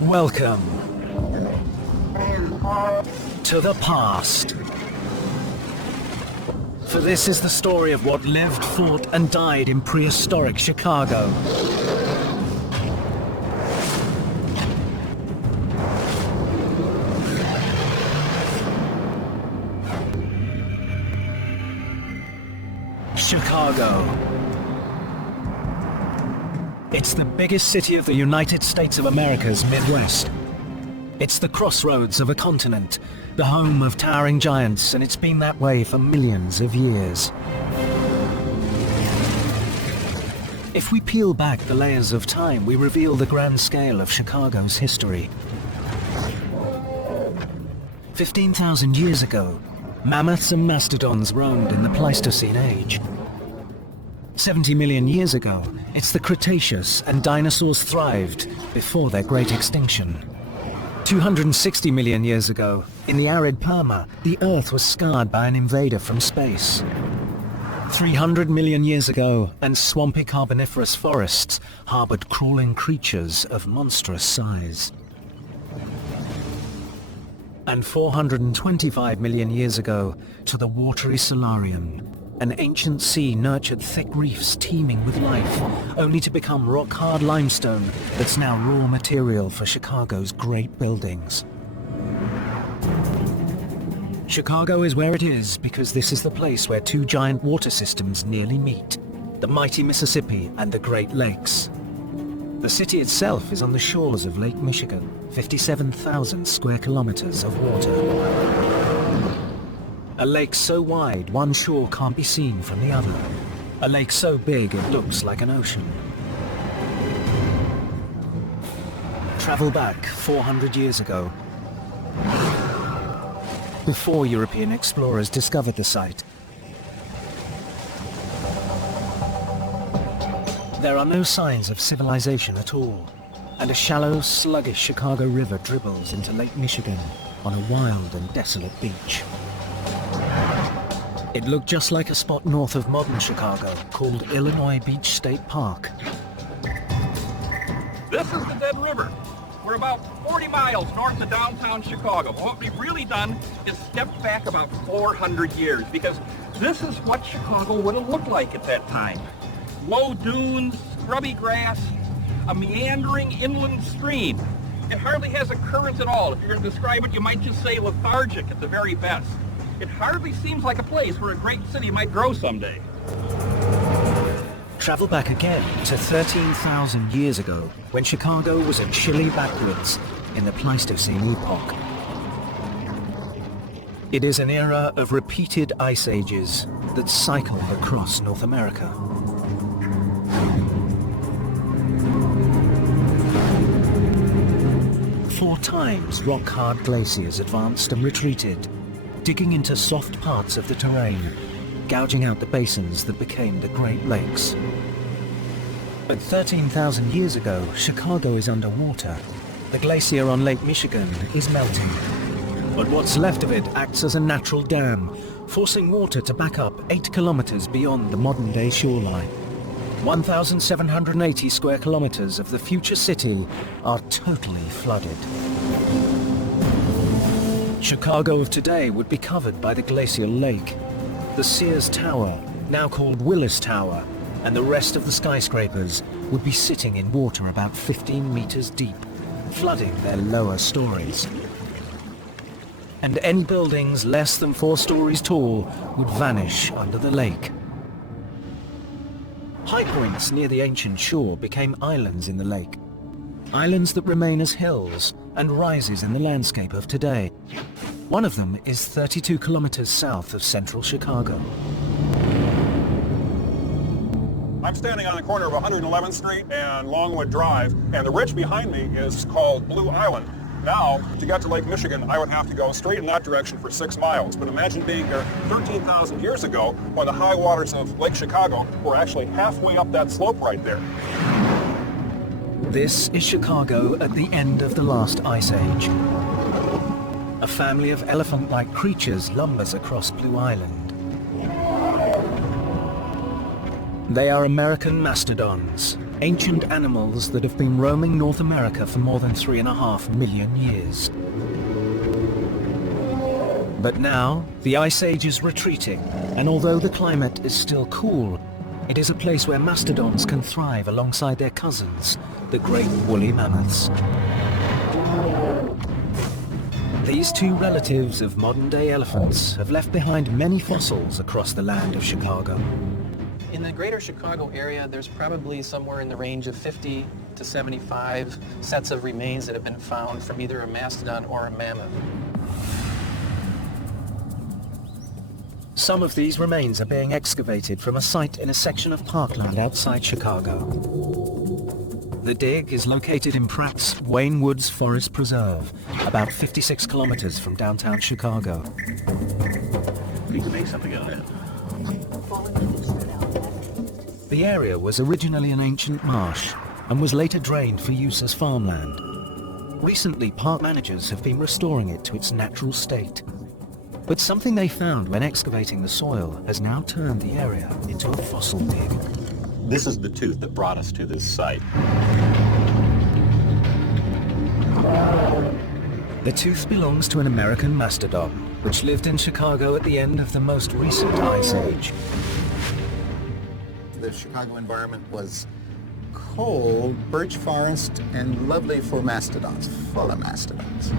Welcome to the past. For this is the story of what lived, fought, and died in prehistoric Chicago. Chicago. It's the biggest city of the United States of America's Midwest. It's the crossroads of a continent, the home of towering giants, and it's been that way for millions of years. If we peel back the layers of time, we reveal the grand scale of Chicago's history. 15,000 years ago, mammoths and mastodons roamed in the Pleistocene age. 70 million years ago, it's the Cretaceous, and dinosaurs thrived before their great extinction. 260 million years ago, in the arid Perma, the Earth was scarred by an invader from space. 300 million years ago, and swampy Carboniferous forests harbored crawling creatures of monstrous size. And 425 million years ago, to the watery Solarium. An ancient sea nurtured thick reefs teeming with life, only to become rock-hard limestone that's now raw material for Chicago's great buildings. Chicago is where it is because this is the place where two giant water systems nearly meet, the mighty Mississippi and the Great Lakes. The city itself is on the shores of Lake Michigan, 57,000 square kilometers of water. A lake so wide, one shore can't be seen from the other. A lake so big it looks like an ocean. Travel back 400 years ago, before European explorers discovered the site. There are no signs of civilization at all, and a shallow, sluggish Chicago River dribbles into Lake Michigan on a wild and desolate beach. It looked just like a spot north of modern Chicago called Illinois Beach State Park. This is the Dead River. We're about 40 miles north of downtown Chicago. What we've really done is step back about 400 years because this is what Chicago would have looked like at that time. Low dunes, scrubby grass, a meandering inland stream. It hardly has a current at all. If you're going to describe it, you might just say lethargic at the very best. It hardly seems like a place where a great city might grow someday. Travel back again to 13,000 years ago, when Chicago was a chilly backwoods in the Pleistocene epoch. It is an era of repeated ice ages that cycled across North America. Four times rock-hard glaciers advanced and retreated, digging into soft parts of the terrain, gouging out the basins that became the Great Lakes. But 13,000 years ago, Chicago is underwater. The glacier on Lake Michigan is melting. But what's left of it acts as a natural dam, forcing water to back up 8 kilometers beyond the modern-day shoreline. 1,780 square kilometers of the future city are totally flooded. Chicago of today would be covered by the glacial lake. The Sears Tower, now called Willis Tower, and the rest of the skyscrapers would be sitting in water about 15 meters deep, flooding their lower stories. And any buildings less than 4 stories tall would vanish under the lake. High points near the ancient shore became islands in the lake. Islands that remain as hills and rises in the landscape of today. One of them is 32 kilometers south of central Chicago. I'm standing on the corner of 111th Street and Longwood Drive, and the ridge behind me is called Blue Island. Now, to get to Lake Michigan, I would have to go straight in that direction for 6 miles. But imagine being here 13,000 years ago when the high waters of Lake Chicago were actually halfway up that slope right there. This is Chicago at the end of the last ice age. A family of elephant-like creatures lumbers across Blue Island. They are American mastodons, ancient animals that have been roaming North America for more than 3.5 million years. But now, the Ice Age is retreating, and although the climate is still cool, it is a place where mastodons can thrive alongside their cousins, the great woolly mammoths. These two relatives of modern-day elephants have left behind many fossils across the land of Chicago. In the greater Chicago area, there's probably somewhere in the range of 50 to 75 sets of remains that have been found from either a mastodon or a mammoth. Some of these remains are being excavated from a site in a section of parkland outside Chicago. The dig is located in Pratt's Wayne Woods Forest Preserve, about 56 kilometers from downtown Chicago. We can make something out of it. The area was originally an ancient marsh and was later drained for use as farmland. Recently, park managers have been restoring it to its natural state. But something they found when excavating the soil has now turned the area into a fossil dig. This is the tooth that brought us to this site. The tooth belongs to an American mastodon, which lived in Chicago at the end of the most recent Ice Age. The Chicago environment was cold, birch forest, and lovely for mastodons, full of mastodons.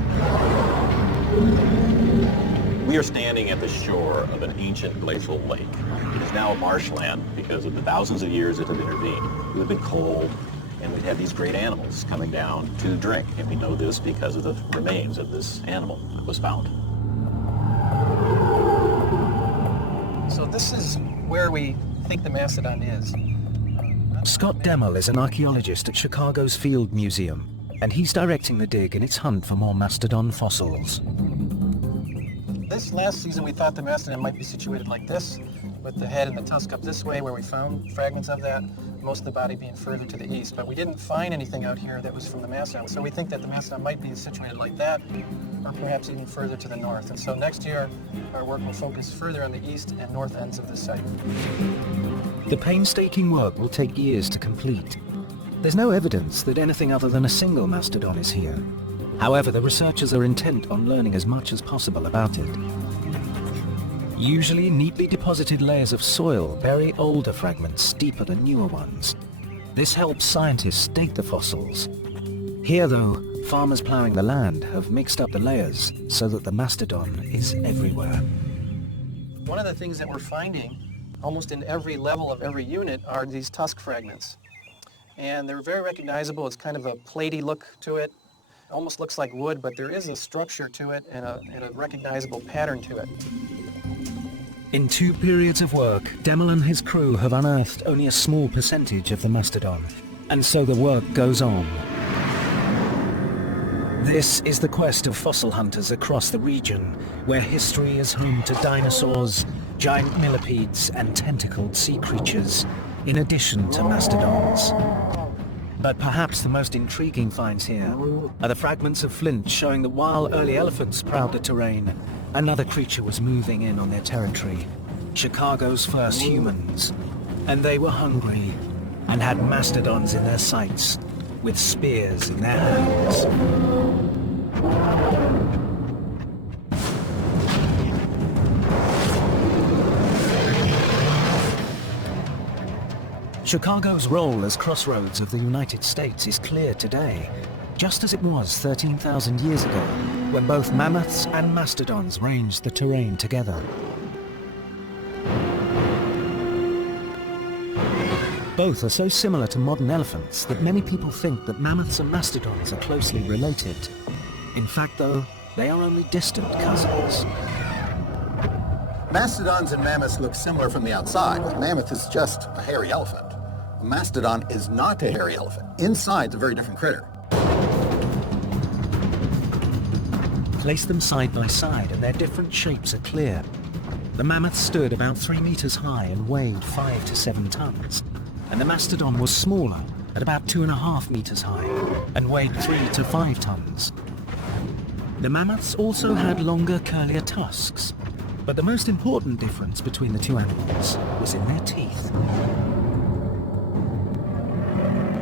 We are standing at the shore of an ancient glacial lake. It is now a marshland because of the thousands of years that have intervened. It would have been cold, and we'd have these great animals coming down to drink. And we know this because of the remains of this animal that was found. So this is where we think the mastodon is. Scott Demmel is an archaeologist at Chicago's Field Museum, and he's directing the dig in its hunt for more mastodon fossils. This last season we thought the mastodon might be situated like this, with the head and the tusk up this way where we found fragments of that, most of the body being further to the east. But we didn't find anything out here that was from the mastodon, so we think that the mastodon might be situated like that, or perhaps even further to the north. And so next year our work will focus further on the east and north ends of the site. The painstaking work will take years to complete. There's no evidence that anything other than a single mastodon is here. However, the researchers are intent on learning as much as possible about it. Usually, neatly deposited layers of soil bury older fragments deeper than newer ones. This helps scientists date the fossils. Here, though, farmers plowing the land have mixed up the layers so that the mastodon is everywhere. One of the things that we're finding almost in every level of every unit are these tusk fragments. And they're very recognizable. It's kind of a platy look to it. Almost looks like wood, but there is a structure to it and a recognizable pattern to it. In 2 periods of work, Demmel and his crew have unearthed only a small percentage of the mastodon, and so the work goes on. This is the quest of fossil hunters across the region, where history is home to dinosaurs, giant millipedes, and tentacled sea creatures, in addition to mastodons. But perhaps the most intriguing finds here are the fragments of flint showing that while early elephants prowled the terrain, another creature was moving in on their territory, Chicago's first humans. And they were hungry and had mastodons in their sights, with spears in their hands. Chicago's role as crossroads of the United States is clear today, just as it was 13,000 years ago, when both mammoths and mastodons ranged the terrain together. Both are so similar to modern elephants that many people think that mammoths and mastodons are closely related. In fact, though, they are only distant cousins. Mastodons and mammoths look similar from the outside. A mammoth is just a hairy elephant. A mastodon is not a hairy elephant. Inside, it's a very different critter. Place them side by side and their different shapes are clear. The mammoth stood about 3 meters high and weighed 5 to 7 tons. And the mastodon was smaller, at about 2.5 meters high, and weighed 3 to 5 tons. The mammoths also had longer, curlier tusks, but the most important difference between the two animals was in their teeth.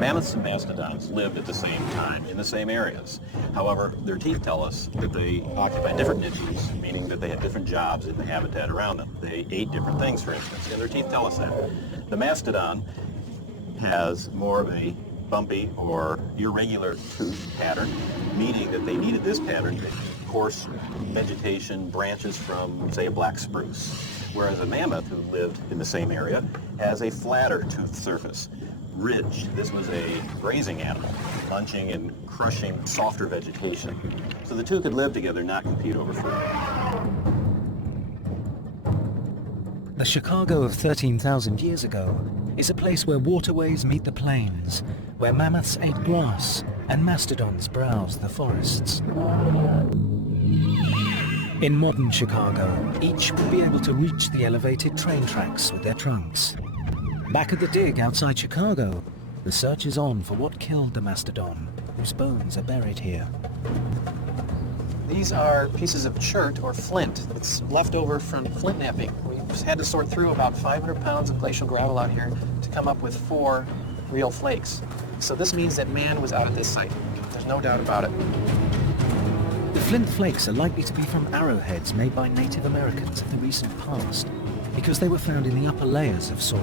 Mammoths and mastodons lived at the same time in the same areas. However, their teeth tell us that they occupy different niches, meaning that they had different jobs in the habitat around them. They ate different things, for instance, and their teeth tell us that. The mastodon has more of a bumpy or irregular tooth pattern, meaning that they needed this pattern to coarse vegetation, branches from, say, a black spruce. Whereas a mammoth who lived in the same area has a flatter tooth surface, ridged. This was a grazing animal, munching and crushing softer vegetation. So the two could live together, not compete over food. The Chicago of 13,000 years ago is a place where waterways meet the plains, where mammoths ate grass and mastodons browsed the forests. In modern Chicago, each would be able to reach the elevated train tracks with their trunks. Back at the dig outside Chicago, the search is on for what killed the mastodon, whose bones are buried here. These are pieces of chert or flint that's left over from flint knapping. We had to sort through about 500 pounds of glacial gravel out here to come up with 4 real flakes. So this means that man was out at this site. There's no doubt about it. The flint flakes are likely to be from arrowheads made by Native Americans of the recent past, because they were found in the upper layers of soil.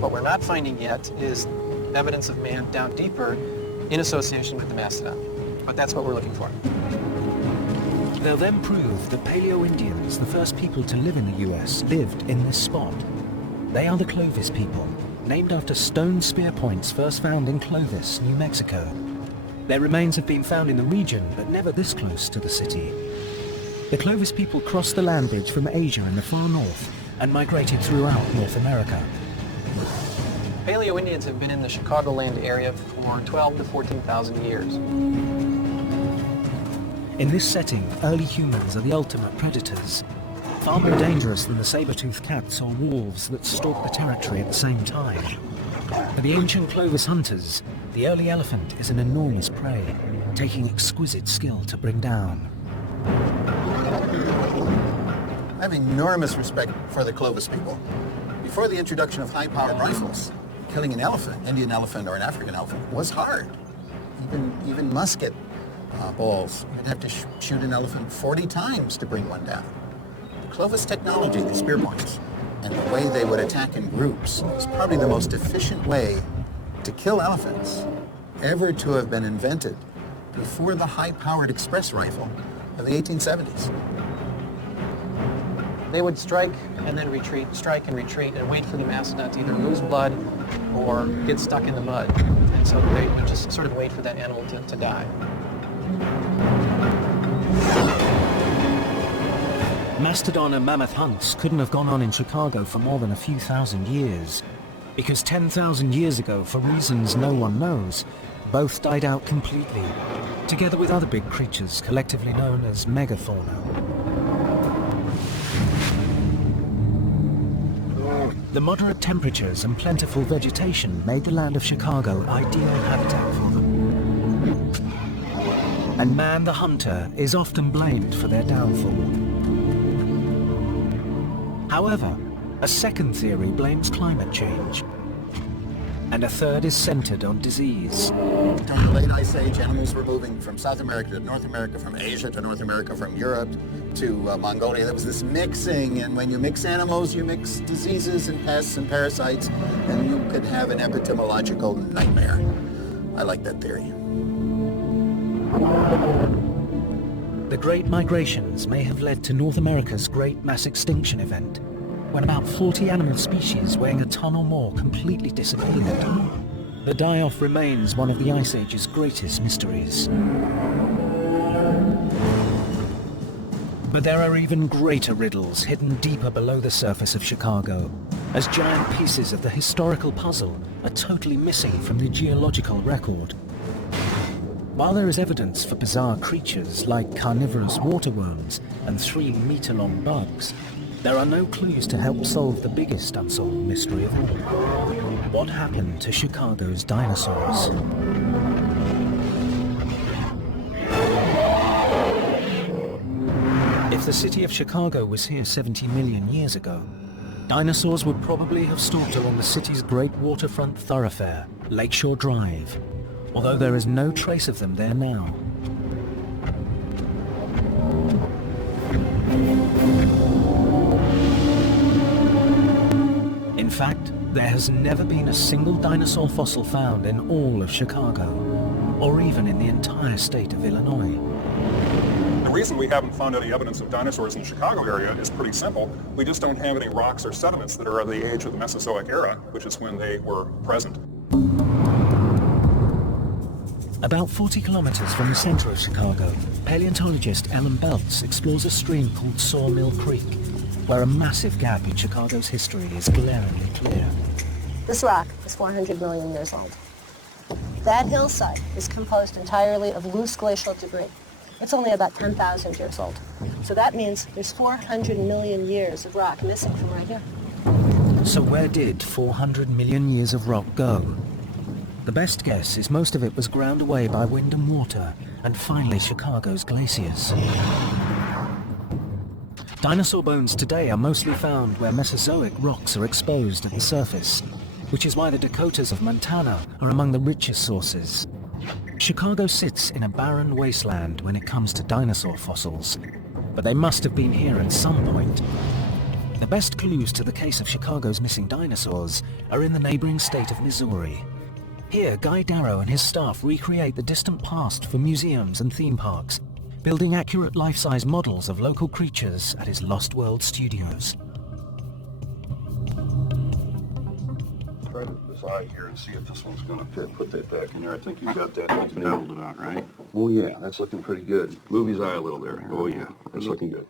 What we're not finding yet is evidence of man down deeper in association with the mastodon. But that's what we're looking for. They'll then prove that Paleo-Indians, the first people to live in the US, lived in this spot. They are the Clovis people, named after stone spear points first found in Clovis, New Mexico. Their remains have been found in the region, but never this close to the city. The Clovis people crossed the land bridge from Asia in the far north and migrated throughout North America. Paleo-Indians have been in the Chicagoland area for 12 to 14,000 years. In this setting, early humans are the ultimate predators. Far more dangerous than the saber-toothed cats or wolves that stalk the territory at the same time. For the ancient Clovis hunters, the early elephant is an enormous prey, taking exquisite skill to bring down. I have enormous respect for the Clovis people. Before the introduction of high-powered rifles, killing an elephant, Indian elephant or an African elephant, was hard. Even musket balls, you'd have to shoot an elephant 40 times to bring one down. The Clovis technology, the spear points, and the way they would attack in groups was probably the most efficient way to kill elephants ever to have been invented before the high-powered express rifle of the 1870s. They would strike and then retreat, strike and retreat, and wait for the mastodon to either lose blood or get stuck in the mud. And so they would just sort of wait for that animal to die. Mastodon and mammoth hunts couldn't have gone on in Chicago for more than a few thousand years, because 10,000 years ago, for reasons no one knows, both died out completely, together with other big creatures collectively known as megafauna. The moderate temperatures and plentiful vegetation made the land of Chicago ideal habitat for them. And man the hunter is often blamed for their downfall. However, a second theory blames climate change, and a third is centered on disease. During the late Ice Age, animals were moving from South America to North America, from Asia to North America, from Europe to Mongolia. There was this mixing, and when you mix animals, you mix diseases and pests and parasites, and you could have an epidemiological nightmare. I like that theory. The Great Migrations may have led to North America's Great Mass Extinction event, when about 40 animal species weighing a ton or more completely disappeared. The die-off remains one of the Ice Age's greatest mysteries. But there are even greater riddles hidden deeper below the surface of Chicago, as giant pieces of the historical puzzle are totally missing from the geological record. While there is evidence for bizarre creatures like carnivorous waterworms and 3-meter-long bugs, there are no clues to help solve the biggest unsolved mystery of all. What happened to Chicago's dinosaurs? If the city of Chicago was here 70 million years ago, Dinosaurs would probably have stalked along the city's great waterfront thoroughfare, Lakeshore Drive, although there is no trace of them there now. In fact, there has never been a single dinosaur fossil found in all of Chicago, or even in the entire state of Illinois. The reason we haven't found any evidence of dinosaurs in the Chicago area is pretty simple. We just don't have any rocks or sediments that are of the age of the Mesozoic era, which is when they were present. About 40 kilometers from the center of Chicago, paleontologist Ellen Beltz explores a stream called Sawmill Creek, where a massive gap in Chicago's history is glaringly clear. This rock is 400 million years old. That hillside is composed entirely of loose glacial debris. It's only about 10,000 years old. So that means there's 400 million years of rock missing from right here. So where did 400 million years of rock go? The best guess is most of it was ground away by wind and water, and finally Chicago's glaciers. Dinosaur bones today are mostly found where Mesozoic rocks are exposed at the surface, which is why the Dakotas of Montana are among the richest sources. Chicago sits in a barren wasteland when it comes to dinosaur fossils, but they must have been here at some point. The best clues to the case of Chicago's missing dinosaurs are in the neighboring state of Missouri. Here, Guy Darrow and his staff recreate the distant past for museums and theme parks, building accurate life-size models of local creatures at his Lost World studios. Try to decide here and see if this one's going to fit. Put that back in there. I think you got that opening molded out, right? Oh yeah, that's looking pretty good. Move his eye a little there. Oh yeah, that's looking good.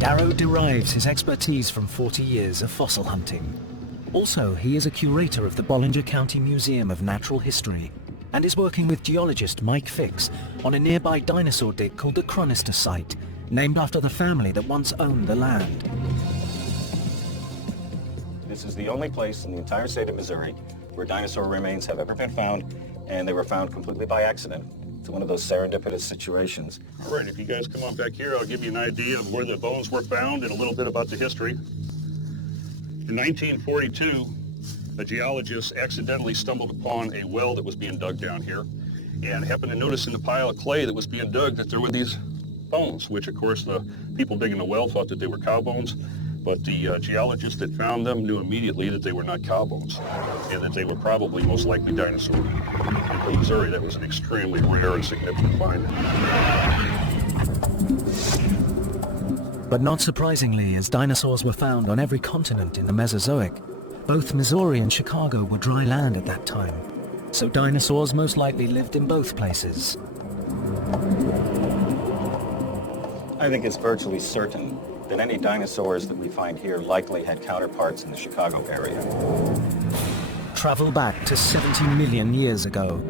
Darrow derives his expertise from 40 years of fossil hunting. Also, he is a curator of the Bollinger County Museum of Natural History and is working with geologist Mike Fix on a nearby dinosaur dig called the Chronister Site, named after the family that once owned the land. This is the only place in the entire state of Missouri where dinosaur remains have ever been found, and they were found completely by accident. It's one of those serendipitous situations. All right, if you guys come on back here, I'll give you an idea of where the bones were found and a little bit about the history. In 1942, a geologist accidentally stumbled upon a well that was being dug down here and happened to notice in the pile of clay that was being dug that there were these bones, which of course the people digging the well thought that they were cow bones, but the geologist that found them knew immediately that they were not cow bones and that they were probably most likely dinosaur. In Missouri, that was an extremely rare and significant find. But not surprisingly, as dinosaurs were found on every continent in the Mesozoic, both Missouri and Chicago were dry land at that time, so dinosaurs most likely lived in both places. I think it's virtually certain that any dinosaurs that we find here likely had counterparts in the Chicago area. Travel back to 70 million years ago.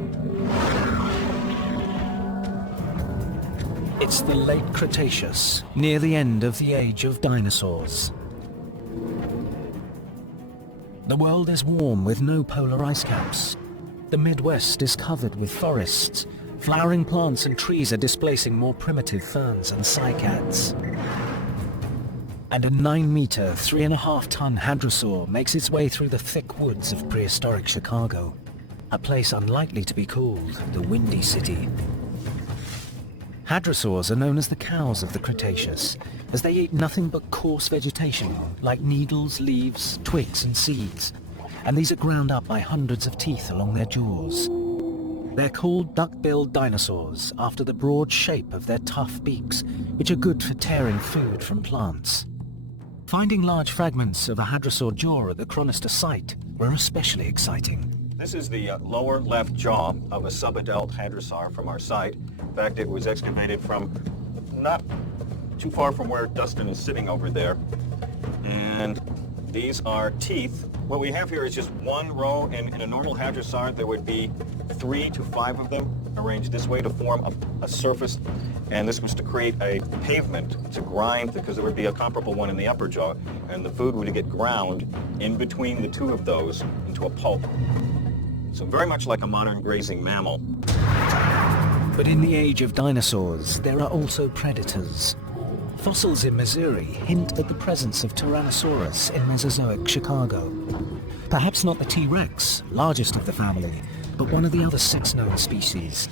It's the late Cretaceous, near the end of the age of dinosaurs. The world is warm with no polar ice caps. The Midwest is covered with forests. Flowering plants and trees are displacing more primitive ferns and cycads. And a 9-meter, 3.5-ton hadrosaur makes its way through the thick woods of prehistoric Chicago, a place unlikely to be called the Windy City. Hadrosaurs are known as the cows of the Cretaceous, as they eat nothing but coarse vegetation like needles, leaves, twigs and seeds, and these are ground up by hundreds of teeth along their jaws. They're called duck-billed dinosaurs after the broad shape of their tough beaks, which are good for tearing food from plants. Finding large fragments of a hadrosaur jaw at the Chronister site were especially exciting. This is the lower left jaw of a subadult hadrosaur from our site. In fact, it was excavated from not too far from where Dustin is sitting over there. And these are teeth. What we have here is just one row. In a normal hadrosaur, there would be 3 to 5 of them arranged this way to form a surface. And this was to create a pavement to grind, because there would be a comparable one in the upper jaw, and the food would get ground in between the two of those into a pulp. So very much like a modern grazing mammal. But in the age of dinosaurs, there are also predators. Fossils in Missouri hint at the presence of Tyrannosaurus in Mesozoic Chicago. Perhaps not the T-Rex, largest of the family, but one of the other 6 known species.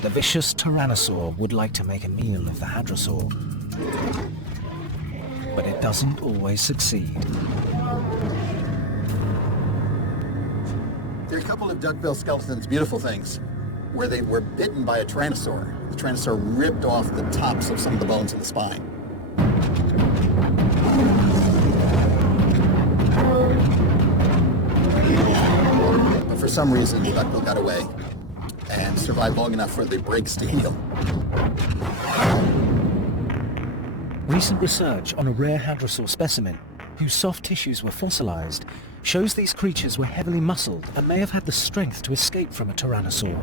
The vicious Tyrannosaur would like to make a meal of the Hadrosaur. But it doesn't always succeed. There are a couple of duckbill skeletons, beautiful things, where they were bitten by a Tyrannosaur. The Tyrannosaur ripped off the tops of some of the bones in the spine. But for some reason, the duckbill got away and survived long enough for the brakes to heal. Recent research on a rare hadrosaur specimen, whose soft tissues were fossilized, shows these creatures were heavily muscled and may have had the strength to escape from a tyrannosaur.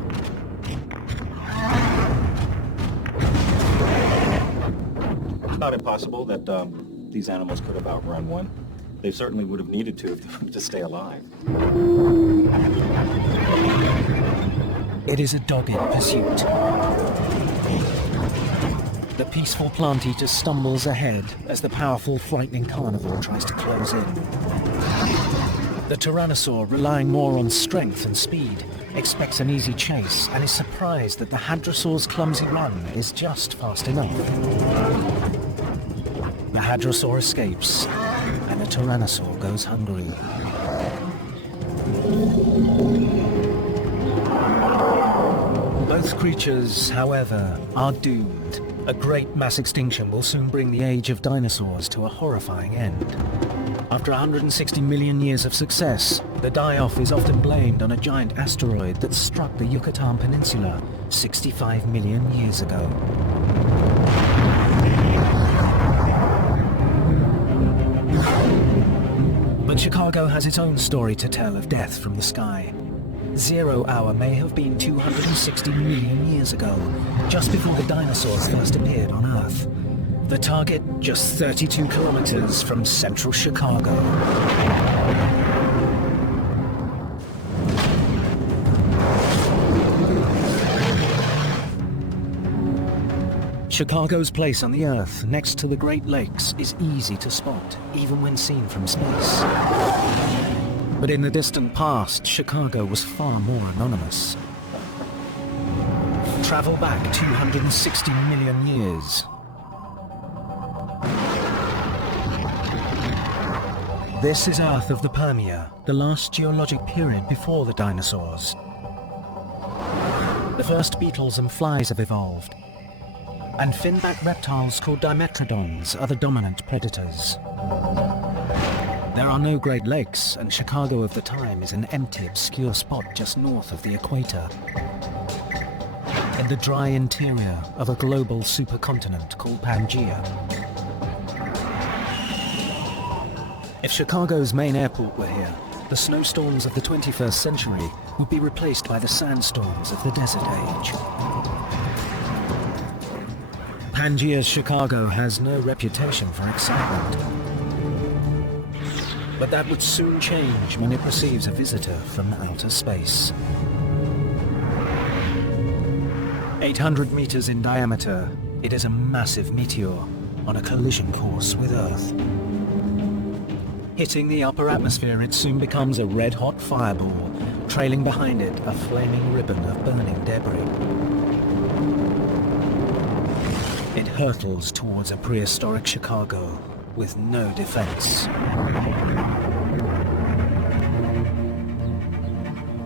It's not impossible that these animals could have outrun one. They certainly would have needed to stay alive. It is a dogged pursuit. The peaceful plant eater stumbles ahead as the powerful, frightening carnivore tries to close in. The tyrannosaur, relying more on strength and speed, expects an easy chase and is surprised that the hadrosaur's clumsy run is just fast enough. The hadrosaur escapes, and the tyrannosaur goes hungry. Both creatures, however, are doomed. A great mass extinction will soon bring the age of dinosaurs to a horrifying end. After 160 million years of success, the die-off is often blamed on a giant asteroid that struck the Yucatan Peninsula 65 million years ago. But Chicago has its own story to tell of death from the sky. 0 hour may have been 260 million years ago, just before the dinosaurs first appeared on Earth. The target, just 32 kilometers from central Chicago. Chicago's place on the Earth, next to the Great Lakes, is easy to spot, even when seen from space. But in the distant past, Chicago was far more anonymous. Travel back 260 million years. This is Earth of the Permia, the last geologic period before the dinosaurs. The first beetles and flies have evolved, and fin-backed reptiles called dimetrodons are the dominant predators. There are no Great Lakes, and Chicago of the time is an empty, obscure spot just north of the equator, in the dry interior of a global supercontinent called Pangaea. If Chicago's main airport were here, the snowstorms of the 21st century would be replaced by the sandstorms of the desert age. Pangaea's Chicago has no reputation for excitement. But that would soon change when it receives a visitor from outer space. 800 meters in diameter, it is a massive meteor on a collision course with Earth. Hitting the upper atmosphere, it soon becomes a red-hot fireball, trailing behind it a flaming ribbon of burning debris. It hurtles towards a prehistoric Chicago with no defense.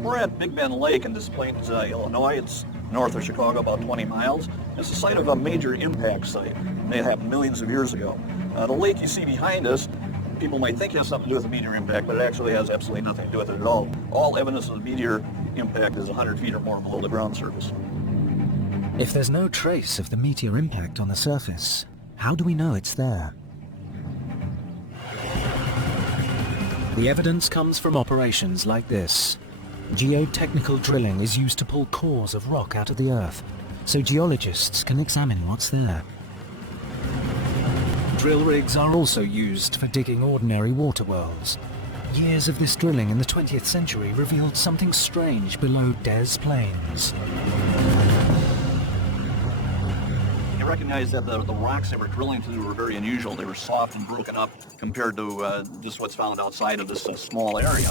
We're at Big Bend Lake in Des Plaines, Illinois. It's north of Chicago, about 20 miles. It's the site of a major impact site. It happened millions of years ago. The lake you see behind us, people might think it has something to do with a meteor impact, but it actually has absolutely nothing to do with it at all. All evidence of the meteor impact is 100 feet or more below the ground surface. If there's no trace of the meteor impact on the surface, how do we know it's there? The evidence comes from operations like this. Geotechnical drilling is used to pull cores of rock out of the earth, so geologists can examine what's there. Drill rigs are also used for digging ordinary water wells. Years of this drilling in the 20th century revealed something strange below Des Plaines. recognize that the rocks they were drilling through were very unusual. They were soft and broken up compared to just what's found outside of this small area.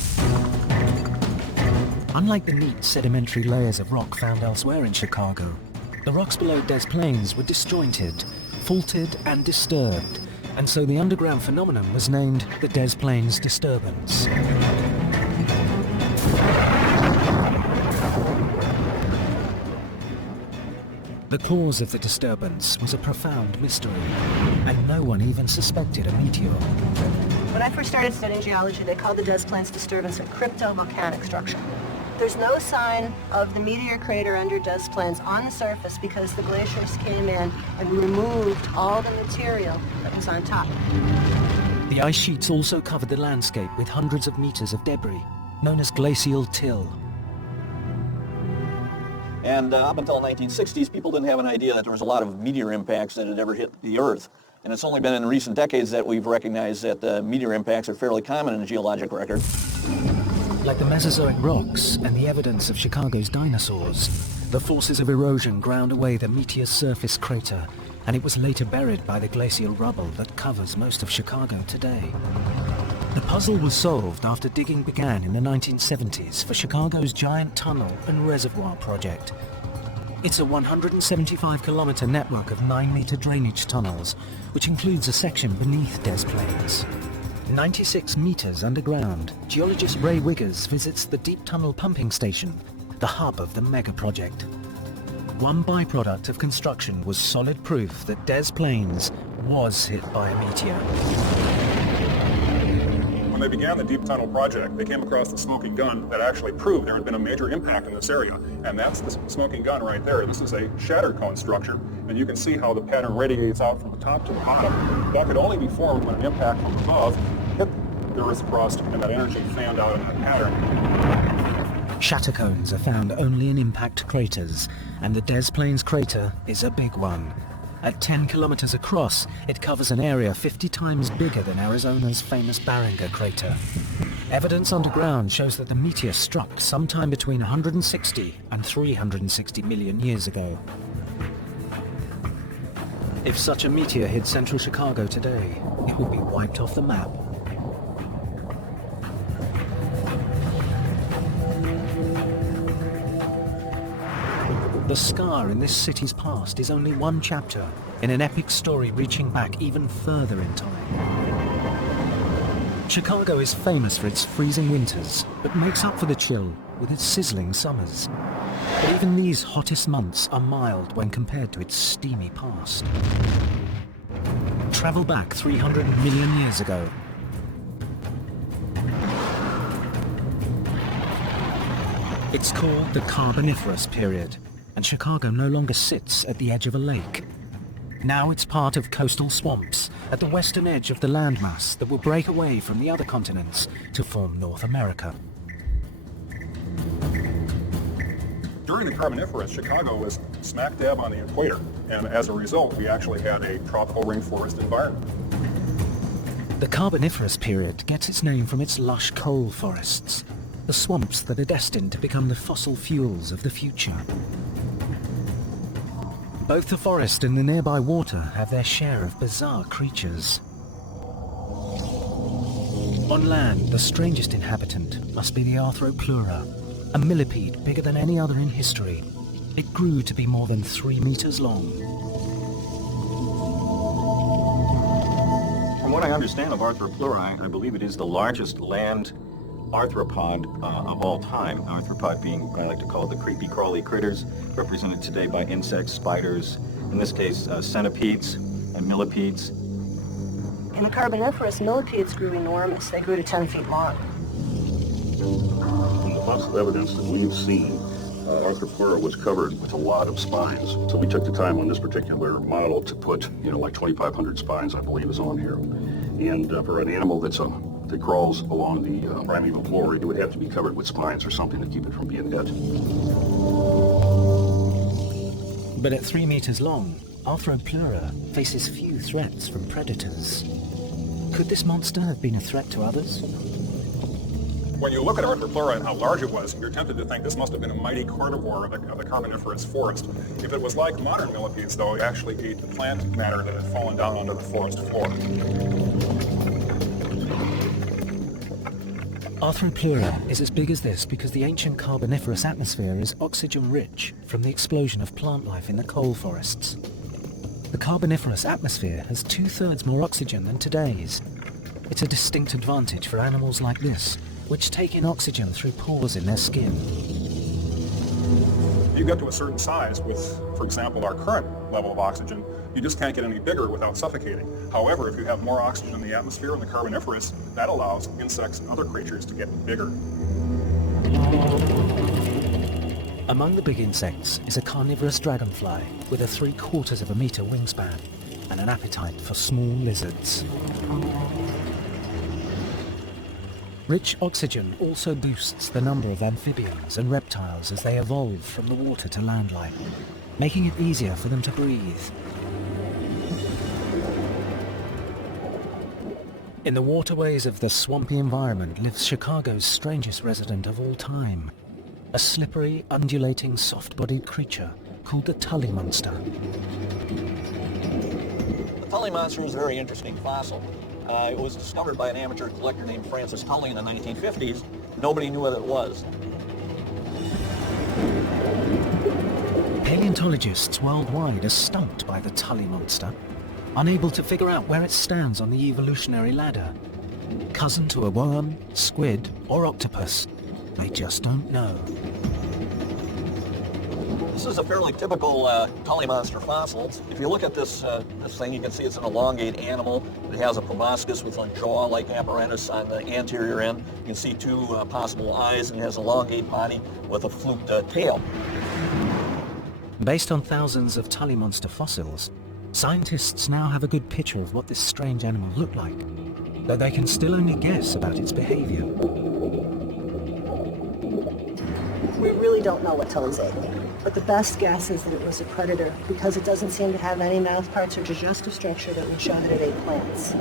Unlike the neat sedimentary layers of rock found elsewhere in Chicago, the rocks below Des Plaines were disjointed, faulted and disturbed, and so the underground phenomenon was named the Des Plaines disturbance. The cause of the disturbance was a profound mystery, and no one even suspected a meteor. When I first started studying geology, they called the Des Plaines disturbance a cryptovolcanic structure. There's no sign of the meteor crater under Des Plaines on the surface because the glaciers came in and removed all the material that was on top. The ice sheets also covered the landscape with hundreds of meters of debris, known as glacial till. And up until the 1960s, people didn't have an idea that there was a lot of meteor impacts that had ever hit the Earth. And it's only been in recent decades that we've recognized that meteor impacts are fairly common in the geologic record. Like the Mesozoic rocks and the evidence of Chicago's dinosaurs, the forces of erosion ground away the meteor's surface crater, and it was later buried by the glacial rubble that covers most of Chicago today. The puzzle was solved after digging began in the 1970s for Chicago's giant tunnel and reservoir project. It's a 175-kilometer network of 9-meter drainage tunnels, which includes a section beneath Des Plaines. 96 meters underground, geologist Ray Wiggers visits the deep tunnel pumping station, the hub of the mega project. One byproduct of construction was solid proof that Des Plaines was hit by a meteor. When they began the Deep Tunnel project, they came across the smoking gun that actually proved there had been a major impact in this area. And that's the smoking gun right there. This is a shatter cone structure, and you can see how the pattern radiates out from the top to the bottom. That could only be formed when an impact from above hit the Earth's crust, and that energy fanned out in that pattern. Shatter cones are found only in impact craters, and the Des Plaines crater is a big one. At 10 kilometers across, it covers an area 50 times bigger than Arizona's famous Barringer crater. Evidence underground shows that the meteor struck sometime between 160 and 360 million years ago. If such a meteor hit central Chicago today, it would be wiped off the map. The scar in this city's past is only one chapter in an epic story reaching back even further in time. Chicago is famous for its freezing winters, but makes up for the chill with its sizzling summers. But even these hottest months are mild when compared to its steamy past. Travel back 300 million years ago. It's called the Carboniferous period, and Chicago no longer sits at the edge of a lake. Now it's part of coastal swamps at the western edge of the landmass that will break away from the other continents to form North America. During the Carboniferous, Chicago was smack dab on the equator, and as a result, we actually had a tropical rainforest environment. The Carboniferous period gets its name from its lush coal forests, the swamps that are destined to become the fossil fuels of the future. Both the forest and the nearby water have their share of bizarre creatures. On land, the strangest inhabitant must be the Arthropleura, a millipede bigger than any other in history. It grew to be more than 3 meters long. From what I understand of Arthropleura, I believe it is the largest land arthropod of all time. Arthropod being, I like to call it, the creepy crawly critters, represented today by insects, spiders, in this case centipedes and millipedes. In the Carboniferous, millipedes grew enormous. They grew to 10 feet long. From the fossil evidence that we've seen, Arthropleura was covered with a lot of spines. So we took the time on this particular model to put, like 2,500 spines, I believe, is on here. And for an animal that crawls along the primeval floor, it would have to be covered with spines or something to keep it from being hit. But at 3 meters long, Arthropleura faces few threats from predators. Could this monster have been a threat to others? When you look at Arthropleura and how large it was, you're tempted to think this must have been a mighty carnivore of the Carboniferous forest. If it was like modern millipedes, though, it actually ate the plant matter that had fallen down onto the forest floor. Arthropleura is as big as this because the ancient Carboniferous atmosphere is oxygen-rich from the explosion of plant life in the coal forests. The Carboniferous atmosphere has 2/3 more oxygen than today's. It's a distinct advantage for animals like this, which take in oxygen through pores in their skin. You get to a certain size with, for example, our current level of oxygen, you just can't get any bigger without suffocating. However, if you have more oxygen in the atmosphere in the Carboniferous, that allows insects and other creatures to get bigger. Among the big insects is a carnivorous dragonfly with a 3/4 of a meter wingspan and an appetite for small lizards. Rich oxygen also boosts the number of amphibians and reptiles as they evolve from the water to land life, making it easier for them to breathe. In the waterways of the swampy environment lives Chicago's strangest resident of all time, a slippery, undulating, soft-bodied creature called the Tully monster. The Tully monster is a very interesting fossil. It was discovered by an amateur collector named Francis Tully in the 1950s. Nobody knew what it was. Paleontologists worldwide are stumped by the Tully monster, unable to figure out where it stands on the evolutionary ladder. Cousin to a worm, squid, or octopus, they just don't know. This is a fairly typical Tully monster fossil. If you look at this thing, you can see it's an elongate animal. It has a proboscis with a jaw-like apparatus on the anterior end. You can see two possible eyes, and it has an elongate body with a fluked tail. Based on thousands of Tully monster fossils, scientists now have a good picture of what this strange animal looked like, though they can still only guess about its behavior. We really don't know what Tully's ate, but the best guess is that it was a predator because it doesn't seem to have any mouth parts or digestive structure that would show that it ate plants.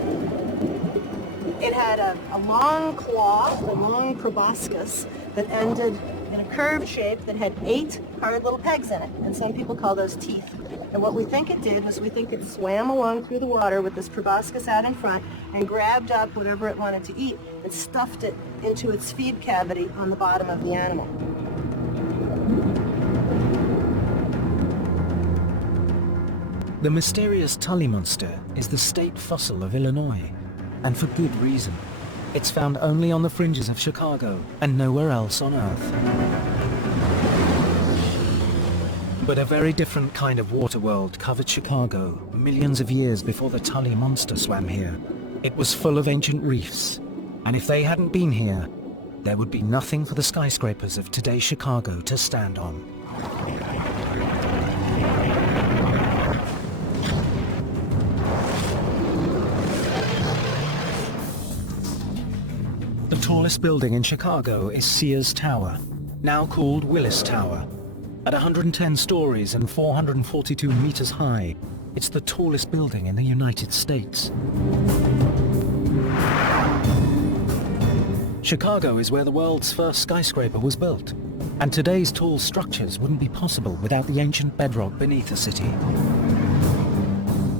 It had a long claw, a long proboscis that ended in a curved shape that had 8 hard little pegs in it, and some people call those teeth. And what we think it did was we think it swam along through the water with this proboscis out in front and grabbed up whatever it wanted to eat and stuffed it into its feed cavity on the bottom of the animal. The mysterious Tully monster is the state fossil of Illinois, and for good reason. It's found only on the fringes of Chicago and nowhere else on Earth. But a very different kind of water world covered Chicago millions of years before the Tully monster swam here. It was full of ancient reefs, and if they hadn't been here, there would be nothing for the skyscrapers of today's Chicago to stand on. The tallest building in Chicago is Sears Tower, now called Willis Tower. At 110 stories and 442 meters high, it's the tallest building in the United States. Chicago is where the world's first skyscraper was built, and today's tall structures wouldn't be possible without the ancient bedrock beneath the city.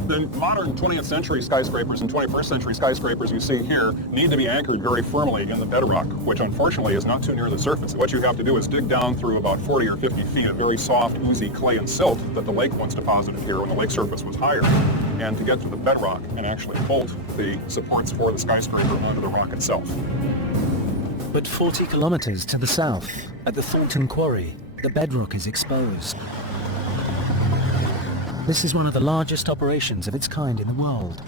The modern 20th century skyscrapers and 21st century skyscrapers you see here need to be anchored very firmly in the bedrock, which unfortunately is not too near the surface. What you have to do is dig down through about 40 or 50 feet of very soft, oozy clay and silt that the lake once deposited here when the lake surface was higher, and to get to the bedrock and actually bolt the supports for the skyscraper onto the rock itself. But 40 kilometers to the south, at the Thornton Quarry, the bedrock is exposed. This is one of the largest operations of its kind in the world.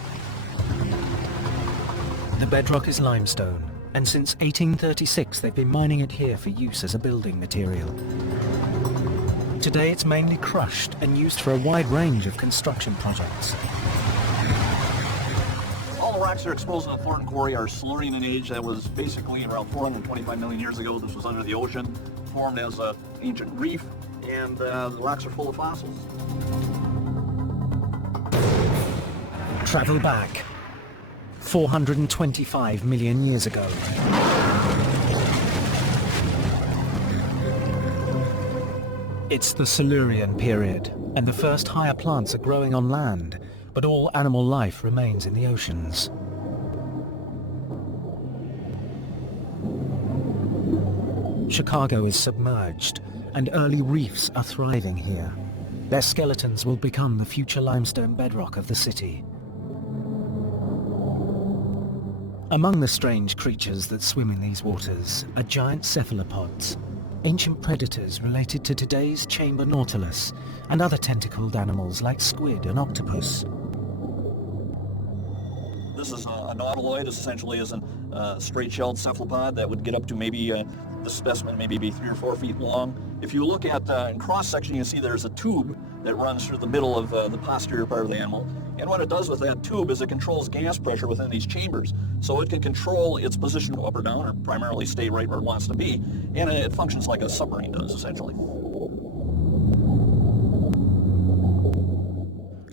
The bedrock is limestone, and since 1836 they've been mining it here for use as a building material. Today it's mainly crushed and used for a wide range of construction projects. All the rocks that are exposed in the Thornton Quarry are Silurian in age. That was basically around 425 million years ago. This was under the ocean, formed as an ancient reef, and the rocks are full of fossils. Travel back 425 million years ago. It's the Silurian period, and the first higher plants are growing on land, but all animal life remains in the oceans. Chicago is submerged, and early reefs are thriving here. Their skeletons will become the future limestone bedrock of the city. Among the strange creatures that swim in these waters are giant cephalopods, ancient predators related to today's chamber nautilus, and other tentacled animals like squid and octopus. This is a nautiloid. This essentially is a straight-shelled cephalopod that would get up to maybe, the specimen maybe be 3 or 4 feet long. If you look at in cross-section, you see there's a tube that runs through the middle of the posterior part of the animal. And what it does with that tube is it controls gas pressure within these chambers. So it can control its position up or down, or primarily stay right where it wants to be. And it functions like a submarine does, essentially.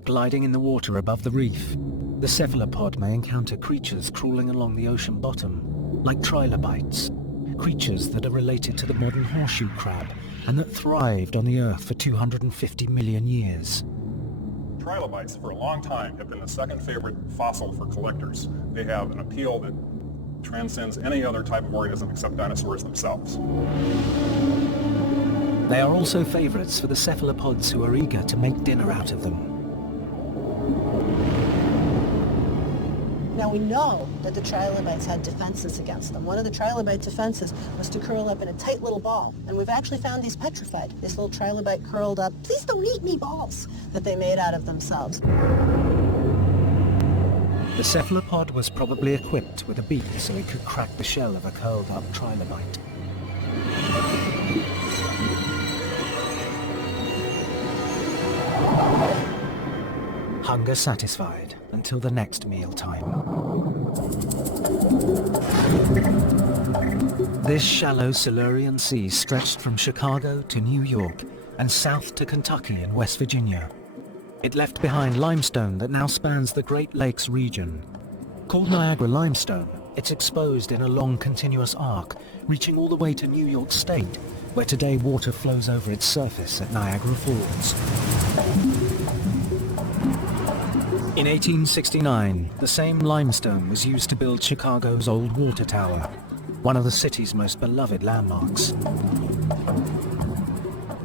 Gliding in the water above the reef, the cephalopod may encounter creatures crawling along the ocean bottom, like trilobites, creatures that are related to the modern horseshoe crab and that thrived on the Earth for 250 million years. Trilobites, for a long time, have been the second favorite fossil for collectors. They have an appeal that transcends any other type of organism except dinosaurs themselves. They are also favorites for the cephalopods who are eager to make dinner out of them. Now we know that the trilobites had defenses against them. One of the trilobite defenses was to curl up in a tight little ball. And we've actually found these petrified, this little trilobite curled up, please don't eat me balls, that they made out of themselves. The cephalopod was probably equipped with a beak so it could crack the shell of a curled up trilobite. Hunger satisfied until the next mealtime. This shallow Silurian sea stretched from Chicago to New York and south to Kentucky and West Virginia. It left behind limestone that now spans the Great Lakes region. Called Niagara limestone, it's exposed in a long continuous arc, reaching all the way to New York State, where today water flows over its surface at Niagara Falls. In 1869, the same limestone was used to build Chicago's old water tower, one of the city's most beloved landmarks.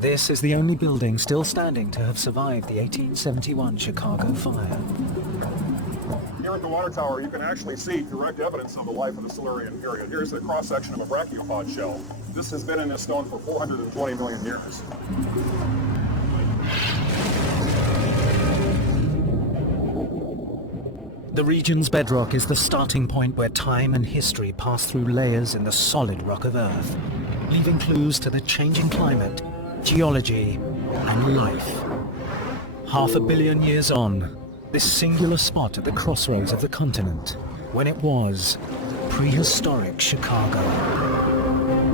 This is the only building still standing to have survived the 1871 Chicago fire. Here at the water tower, you can actually see direct evidence of the life of the Silurian period. Here's a cross-section of a brachiopod shell. This has been in this stone for 420 million years. The region's bedrock is the starting point where time and history pass through layers in the solid rock of Earth, leaving clues to the changing climate, geology, and life. 500 million years on, this singular spot at the crossroads of the continent, when it was prehistoric Chicago.